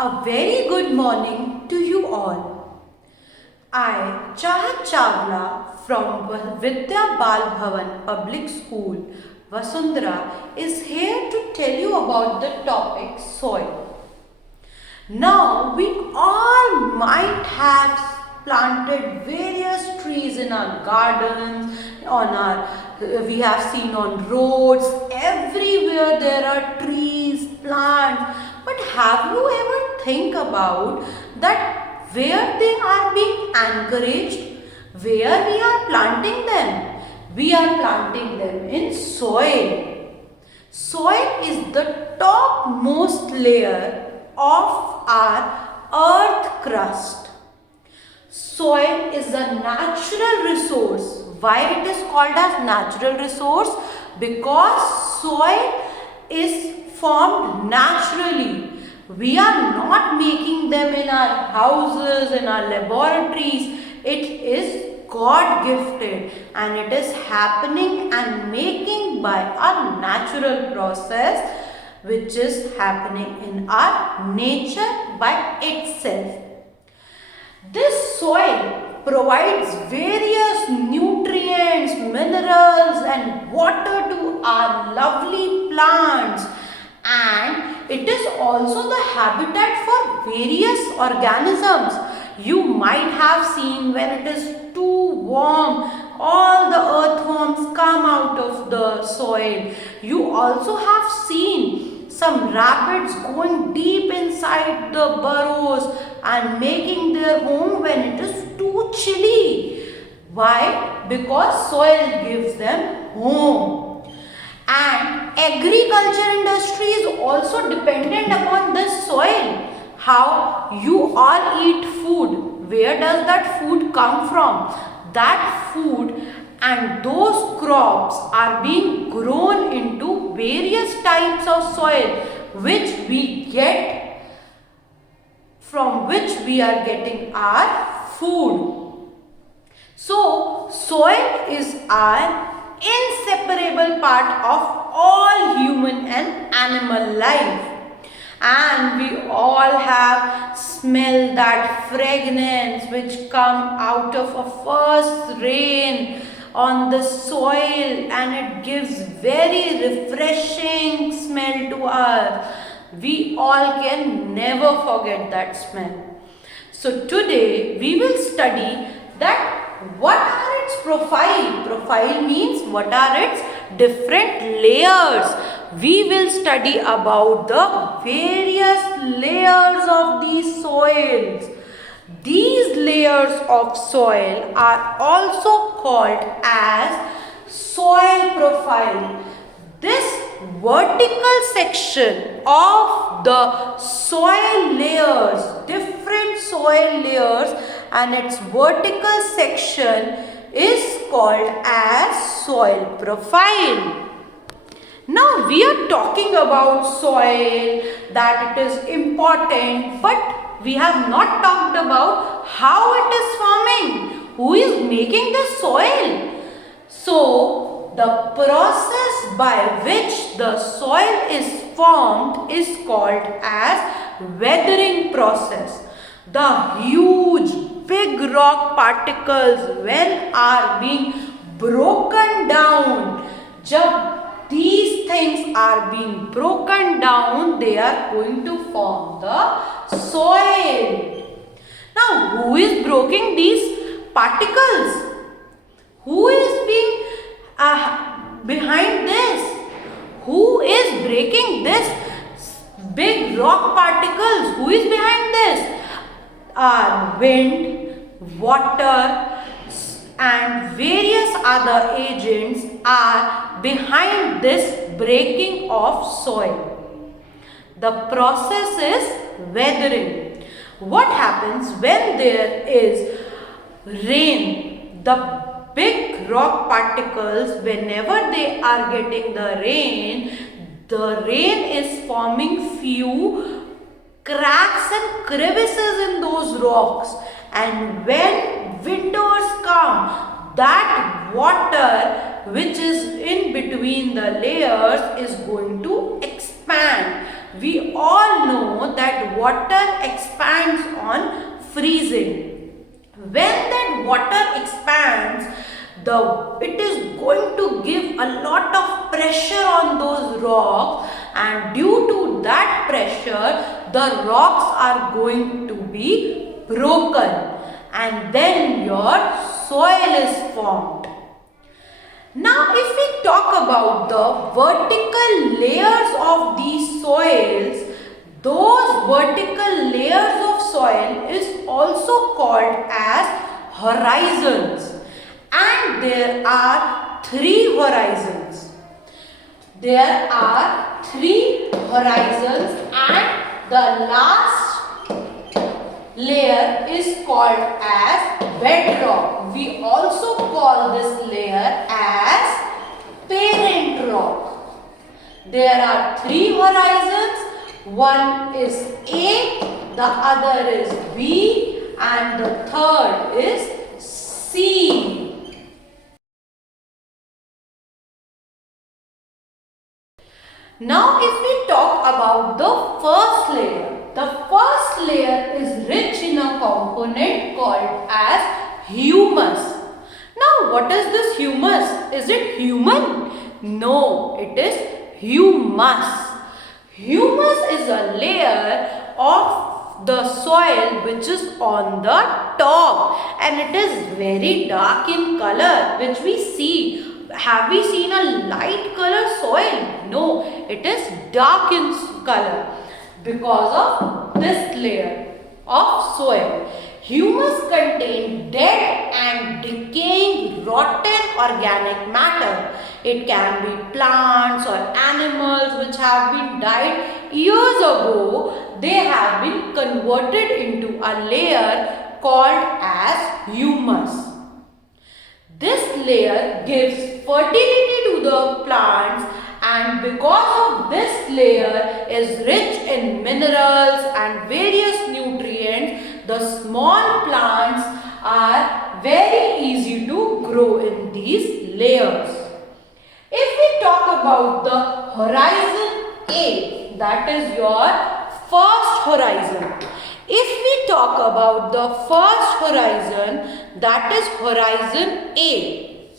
A very good morning to you all. I, Chahat Chawla from Vidya Bal Bhawan Public School, Vasundhara, is here to tell you about the topic soil. Now, we all might have planted various trees in our gardens, we have seen on roads, everywhere there are trees, plants. But have you ever think about that where they are being encouraged, where we are planting them? We are planting them in soil. Soil is the topmost layer of our earth crust. Soil is a natural resource. Why it is called as natural resource? Because soil is formed naturally. We are not making them in our houses, in our laboratories. It is God gifted and it is happening and making by a natural process which is happening in our nature by itself. This soil provides various nutrients, minerals and water to our lovely plants, and it is also the habitat for various organisms. You might have seen when it is too warm, all the earthworms come out of the soil. You also have seen some rabbits going deep inside the burrows and making their home when it is too chilly. Why? Because soil gives them home. And agriculture industry is also dependent upon this soil. How you all eat food. Where does that food come from? That food and those crops are being grown into various types of soil which we get, from which we are getting our food. So, soil is our inseparable part of all human and animal life. And we all have smelled that fragrance which come out of a first rain on the soil, and it gives very refreshing smell to us. We all can never forget that smell. So today we will study that what are its profile. Profile means what are its different layers. We will study about the various layers of these soils. These layers of soil are also called as soil profile. This vertical section of the soil layers, different soil layers, and its vertical section is called as soil profile. Now we are talking about soil, that it is important, but we have not talked about how it is forming. Who is making the soil? So the process by which the soil is formed is called as weathering process. The huge big rock particles when are being broken down, these things are being broken down, they are going to form the soil. Now, who is breaking these particles? Who is being behind this? Who is breaking this big rock particles? Who is behind this? Wind, water and various other agents are behind this breaking of soil. The process is weathering. What happens when there is rain? The big rock particles, whenever they are getting the rain is forming few cracks and crevices in those rocks, and when winters come, that water which is in between the layers is going to expand. We all know that water expands on freezing. When that water expands, it is going to give a lot of pressure on those rocks, and due to that pressure the rocks are going to be broken, and then your soil is formed. Now if we talk about the vertical layers of these soils, those vertical layers of soil is also called as horizons, and there are three horizons. There are three horizons, and the last layer is called as bedrock. We also call this layer as parent rock. There are three horizons. One is A, the other is B, and the third is C. Now if we talk about the first layer is rich in a component called as humus. Now what is this humus? Is it human? No, it is humus. Humus is a layer of the soil which is on the top, and it is very dark in color, which we see. Have we seen a light color soil? No, it is dark in color because of this layer of soil. Humus contains dead and decaying rotten organic matter. It can be plants or animals which have been died years ago. They have been converted into a layer called as humus. This layer gives fertility to the plants, and because of this layer is rich in minerals and various nutrients, the small plants are very easy to grow in these layers. If we talk about the horizon A, that is your first horizon. If we talk about the first horizon, that is horizon A.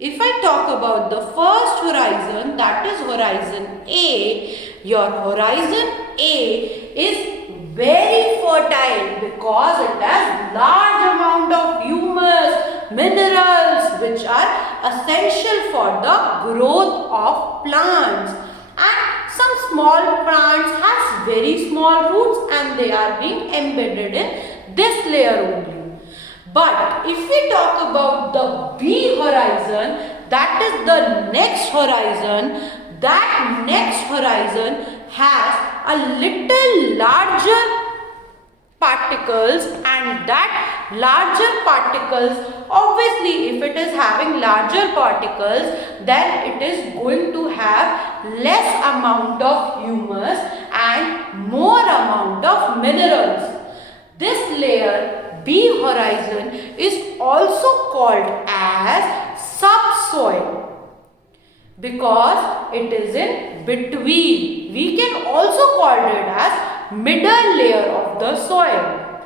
If I talk about the first horizon, that is horizon A, your horizon A is very fertile because it has large amount of humus, minerals which are essential for the growth of plants. And some small plants has very small roots, and they are being embedded in this layer only. But if we talk about the B horizon, that is the next horizon, that next horizon has a little larger particles, and that larger particles, obviously if it is having larger particles, then it is going to have less amount of humus and more amount of minerals. This layer B horizon is also called as subsoil because it is in between. We can also call it as middle layer of the soil.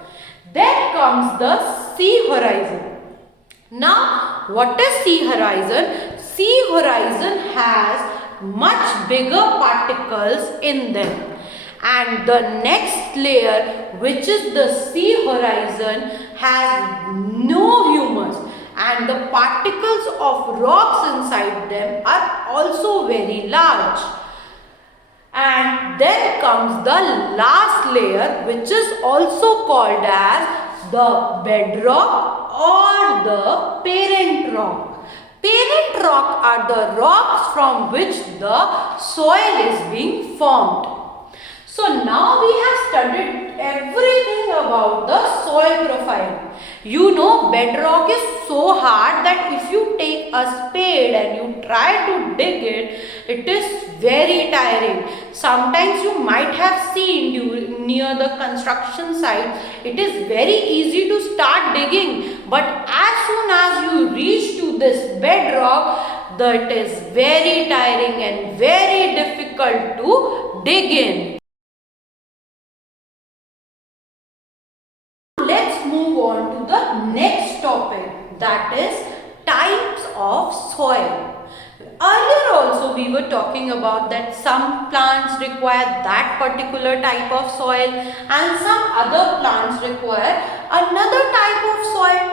Then comes the C horizon. Now what is C horizon? C horizon has much bigger particles in them, and the next layer, which is the C horizon, has no humus, and the particles of rocks inside them are also very large. And then comes the last layer, which is also called as the bedrock or the parent rock. Parent rock are the rocks from which the soil is being formed. So now we have studied everything about the soil profile. You know, bedrock is so hard that if you take a spade and you try to dig it, it is very tiring. Sometimes you might have seen near the construction site, it is very easy to start digging. But as soon as you reach to this bedrock, that is very tiring and very difficult to dig in. that is types of soil. Earlier also we were talking about that some plants require that particular type of soil and some other plants require another type of soil.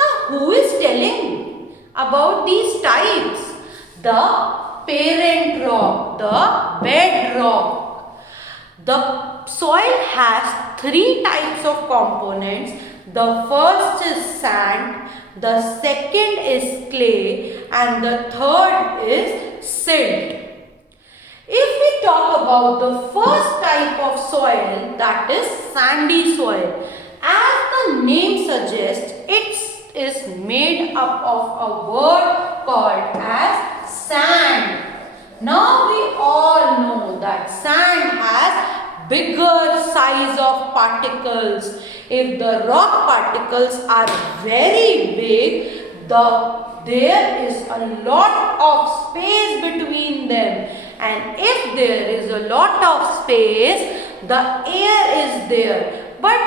Now who is telling about these types? The parent rock, the bedrock. The soil has three types of components. The first is sand, the second is clay, and the third is silt. If we talk about the first type of soil, that is sandy soil. As the name suggests, it is made up of a word called as sand. Now we all know that sand has bigger size of particles. If the rock particles are very big, there is a lot of space between them. And if there is a lot of space, the air is there. But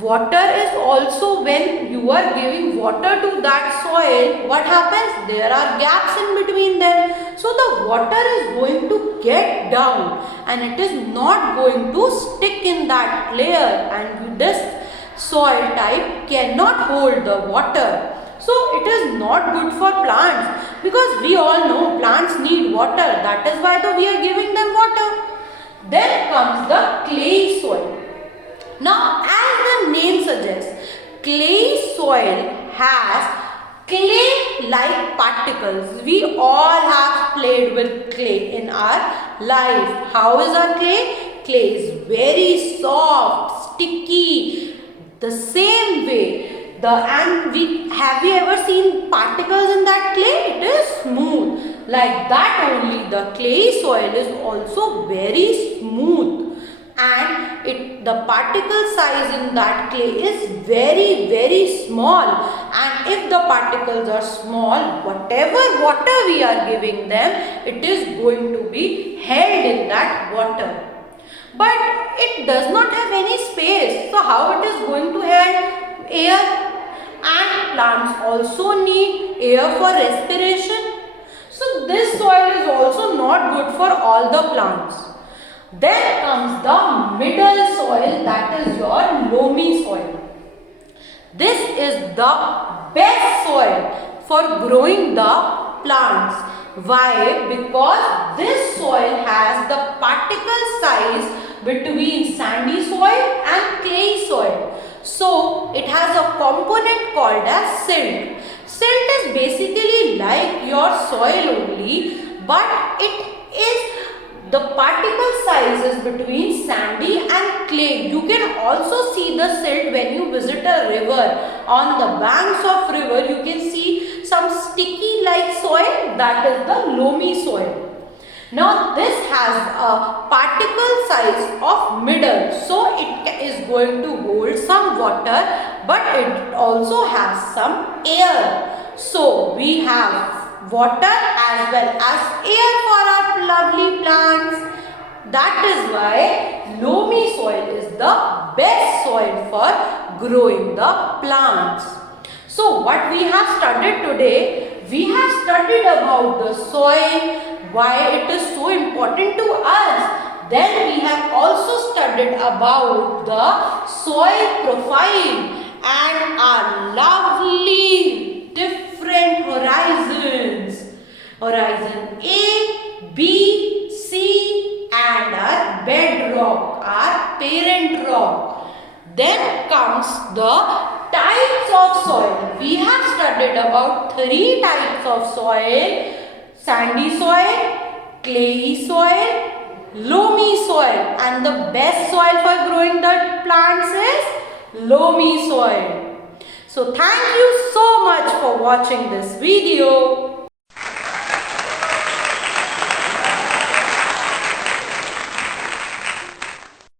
water is also, when you are giving water to that soil, what happens? There are gaps in between them. So the water is going to get down and it is not going to stick in that layer, and this soil type cannot hold the water. So it is not good for plants, because we all know plants need water. That is why we are giving them water. Then comes the clay soil. Now, as the name suggests, clay soil has clay-like particles. We all have played with clay in our life. How is our clay? Clay is very soft, sticky. The same way, have you ever seen particles in that clay? It is smooth. Like that only, the clay soil is also very smooth. And the particle size in that clay is very, very small. And if the particles are small, whatever water we are giving them, it is going to be held in that water. But it does not have any space. So how it is going to hold air? And plants also need air for respiration. So this soil is also not good for all the plants. Then comes the middle soil, that is your loamy soil. This is the best soil for growing the plants. Why? Because this soil has the particle size between sandy soil and clay soil. So it has a component called as silt. Silt is basically like your soil only, but it is the particle size is between sandy and clay. You can also see the silt when you visit a river. On the banks of river, you can see some sticky like soil, that is the loamy soil. Now this has a particle size of middle, so it is going to hold some water, but it also has some air. So we have water as well as air for our lovely plants. That is why loamy soil is the best soil for growing the plants. So what we have studied today, we have studied about the soil, why it is so important to us. Then we have also studied about the soil profile and our lovely different horizons. Horizon A, B, C and our bedrock, our parent rock. Then comes the types of soil. We have studied about 3 types of soil: sandy soil, clayey soil, loamy soil, and the best soil for growing the plants is loamy soil. So thank you so much for watching this video.